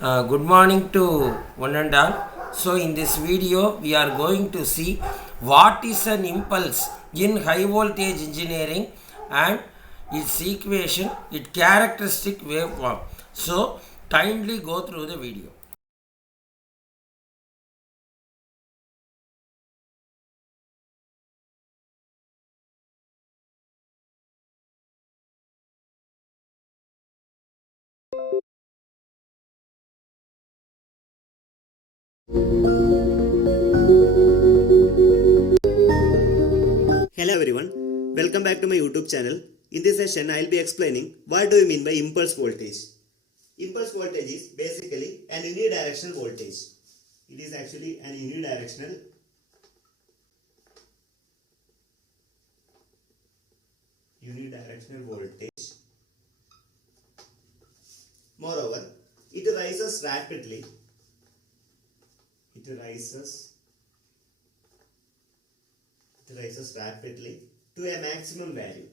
Good morning to one and all. So, in this video, we are going to see what is an impulse in high voltage engineering and its equation, its characteristic waveform. So, kindly go through the video. Hello everyone, welcome back to my YouTube channel. In this session, I will be explaining what do you mean by impulse voltage. Impulse voltage is basically an unidirectional voltage. It is actually an unidirectional voltage. Moreover, it rises rapidly. It rises rapidly to a maximum value.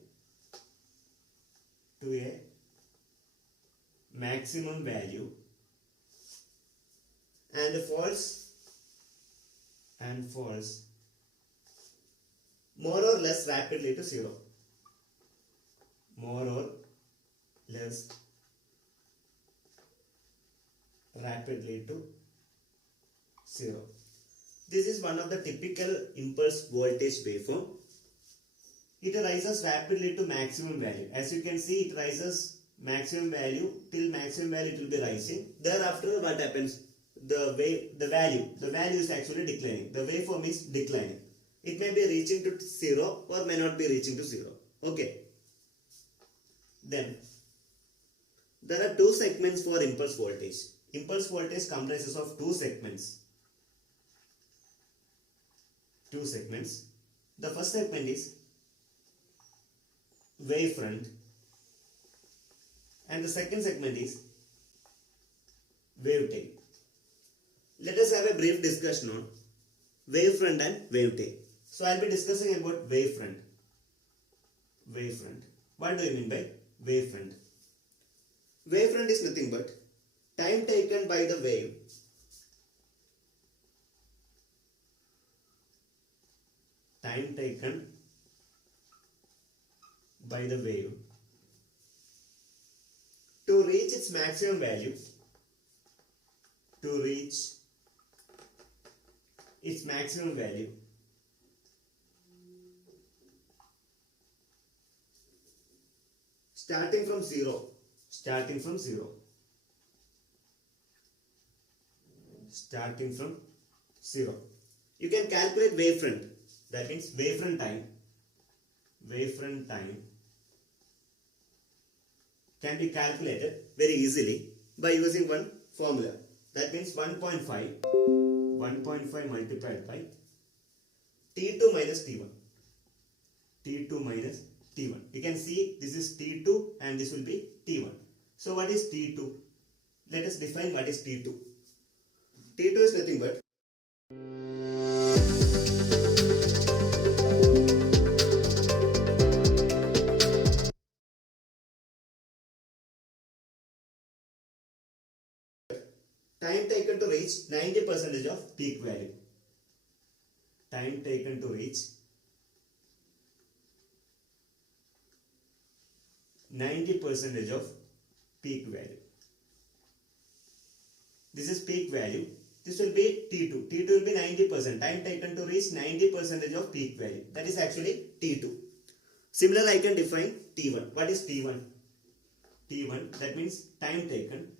And falls more or less rapidly to zero. More or less rapidly to zero. This is one of the typical impulse voltage waveform. It rises rapidly to maximum value. As you can see, it rises maximum value. Till maximum value it will be rising. Thereafter what happens? The value is actually declining. The waveform is declining. It may be reaching to zero or may not be reaching to zero. Okay. Then there are two segments for impulse voltage. Impulse voltage comprises of two segments. The first segment is wavefront and the second segment is wavetail. Let us have a brief discussion on wavefront and wavetail. So I will be discussing about wavefront. What do you mean by wavefront? Wavefront is nothing but time taken by the wave to reach its maximum value starting from zero. You can calculate wavefront. That means wavefront time can be calculated very easily by using one formula. That means 1.5 multiplied by T2 minus T1. You can see this is T2 and this will be T1. So what is T2? Let us define what is T2. T2 is nothing but time taken to reach 90% of peak value. Time taken to reach 90% of peak value. This is peak value. This will be T2. T2 will be 90%. Time taken to reach 90% of peak value. That is actually T2. Similarly, I can define T1. What is T1? T1, that means time taken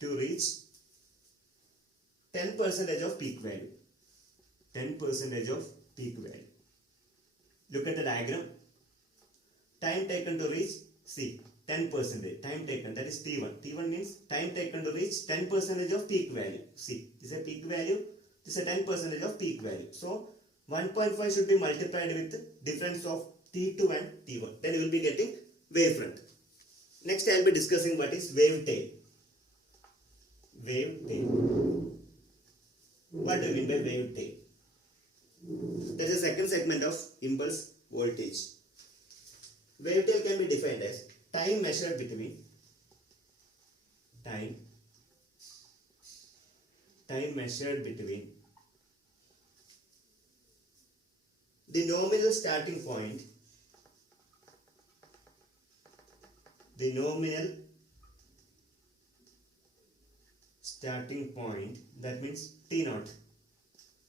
to reach 10% of peak value. 10% of peak value. Look at the diagram. Time taken to reach, see, 10%. Time taken, that is T1. T1 means time taken to reach 10% of peak value. See, this is a peak value, this is a 10% of peak value. So, 1.5 should be multiplied with the difference of T2 and T1. Then you will be getting wavefront. Next, I will be discussing what is wavetail. What do you mean by wavetail? That is the second segment of impulse voltage. Wavetail can be defined as time measured between time measured between the nominal starting point, that means T naught.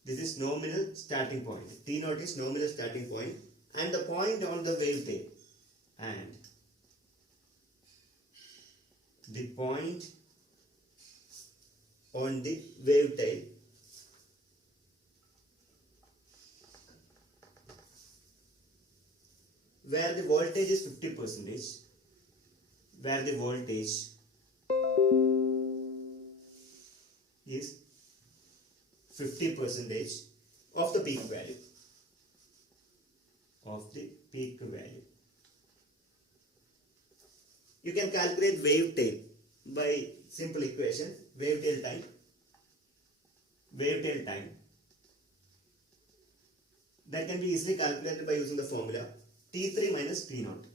This is nominal starting point. T naught is nominal starting point and the point on the wave tail, and the point on the wave tail where the voltage is 50%, where the voltage is 50% of the peak value. You can calculate wave tail by simple equation. Wave tail time that can be easily calculated by using the formula T3 minus T naught.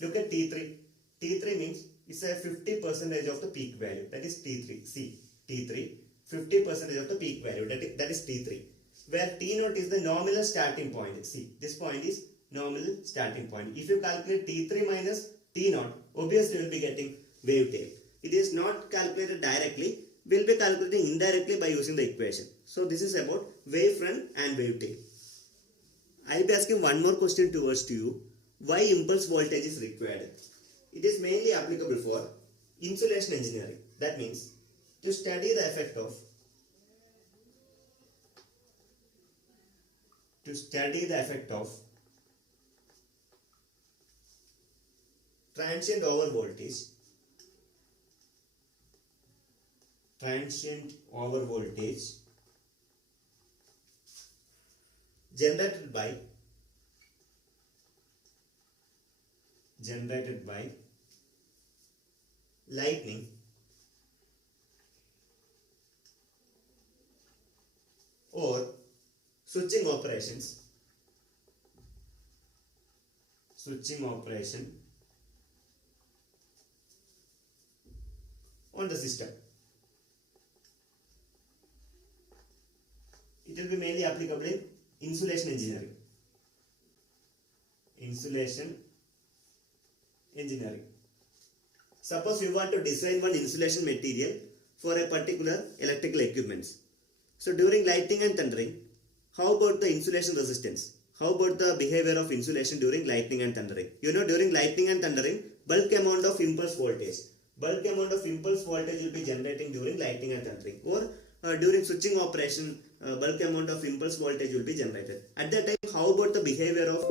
Look at T3. T3 means it's a 50% of the peak value. That is T3. See, T3, 50% of the peak value. That is T3. Where T naught is the nominal starting point. See, this point is nominal starting point. If you calculate T3 minus T naught, obviously you will be getting wave tail. It is not calculated directly. We will be calculating indirectly by using the equation. So this is about wave front and wave tail. I will be asking one more question towards you. Why impulse voltage is required? It is mainly applicable for insulation engineering. That means to study the effect transient over voltage generated by lightning or switching operation on the system. It will be mainly applicable in insulation engineering. Suppose you want to design one insulation material for a particular electrical equipment. So during lightning and thundering, how about the insulation resistance? How about the behavior of insulation during lightning and thundering? You know, during lightning and thundering, bulk amount of impulse voltage will be generating during lightning and thundering, or during switching operation, bulk amount of impulse voltage will be generated. At that time, how about the behavior of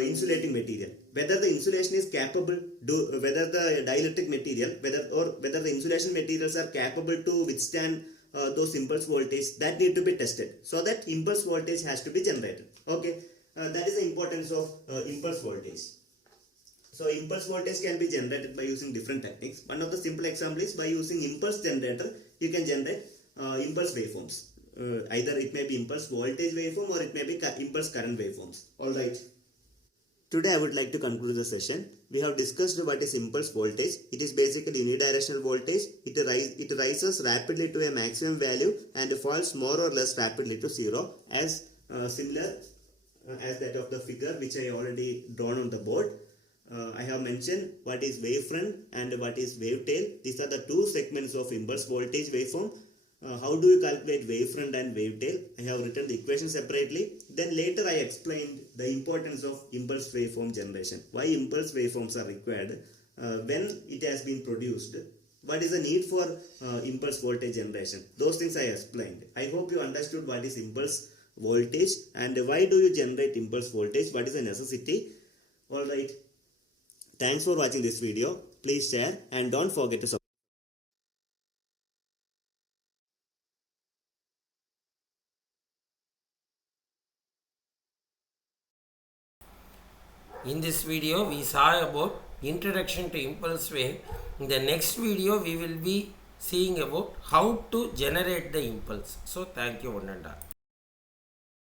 insulating material? Whether the insulation is capable, whether the dielectric material, whether the insulation materials are capable to withstand those impulse voltage, that need to be tested. So that impulse voltage has to be generated. Okay, that is the importance of impulse voltage. So impulse voltage can be generated by using different techniques. One of the simple example is by using impulse generator, you can generate impulse waveforms. Either it may be impulse voltage waveform or it may be impulse current waveforms. Alright. Today I would like to conclude the session. We have discussed what is impulse voltage. It is basically unidirectional voltage. It rises rapidly to a maximum value and falls more or less rapidly to zero, as similar as that of the figure which I already drawn on the board. I have mentioned what is wavefront and what is wave tail. These are the two segments of impulse voltage waveform. How do you calculate wavefront and wave tail? I have written the equation separately. Then later I explained the importance of impulse waveform generation. Why impulse waveforms are required when it has been produced. What is the need for impulse voltage generation? Those things I explained. I hope you understood what is impulse voltage and why do you generate impulse voltage. What is the necessity? Alright. Thanks for watching this video. Please share and don't forget to subscribe. In this video, we saw about introduction to impulse wave. In the next video, we will be seeing about how to generate the impulse. So, thank you one and all.